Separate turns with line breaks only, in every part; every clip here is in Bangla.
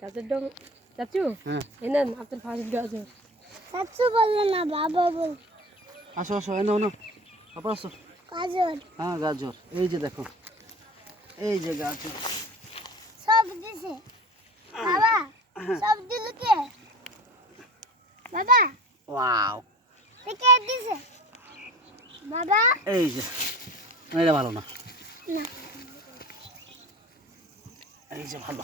গাছের ডং চাচু?
হ্যাঁ।
এই নেন আপনার ফার্স্ট গাজর।
চাচু বলল না বাবা বল।
আসো আসো এনো এনো বাবা আসো।
গাজর।
হ্যাঁ গাজর। এই যে দেখো এই যে গাজর।
সব দিছে। বাবা সব দিল কে? বাবা।
ওয়াও।
কে দিছে? বাবা।
এই যে এটা ভালো না।
না।
এই যে ভালো।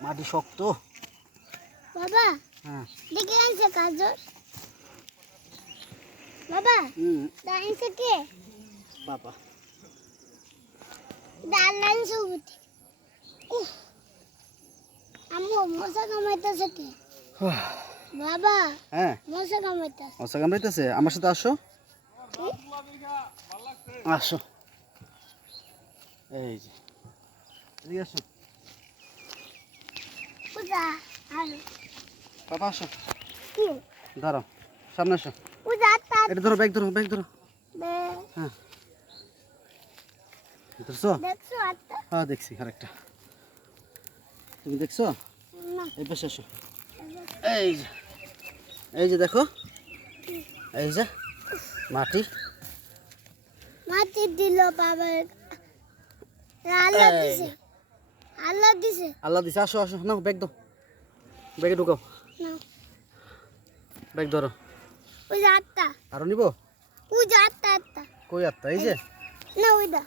মাটি শক্ত।
বাবা
হ্যাঁ।
দেখে আনছে গাজর? বাবা
হুম।
কে?
বাবা।
ডাল আনছে উঠে আম্মু মশা কামাইতেছে কে? বাবা
হ্যাঁ।
মশা কামাইতেছে
মশা কামড়াইতেছে? আমার সাথে আসো। আসো। এই যে। এদিকে আসো। বাবা আসো। ধরো সামনে আসো। এটা ধরো ব্যাগ ধরো ব্যাগ ধরো। হ্যাঁ।
দেখছ? আত্মা
হ্যাঁ দেখছি আরেকটা। তুমি দেখছ? এই পাশে আসো। এই যে এই যে দেখো। এই যে মাটি।
মাটি দিল বাবার। আল্লাহ দিছে। আল্লাহ দিছে
আসো আসো। নাও ব্যাগ দাও। ব্যাগে ঢুকাও।
না
ব্যাগ ধরো।
পূজা আত্মা
আরও নিব?
পূজা আত্মা আত্মা
কই আত্মা এই যে।
না ওইটা।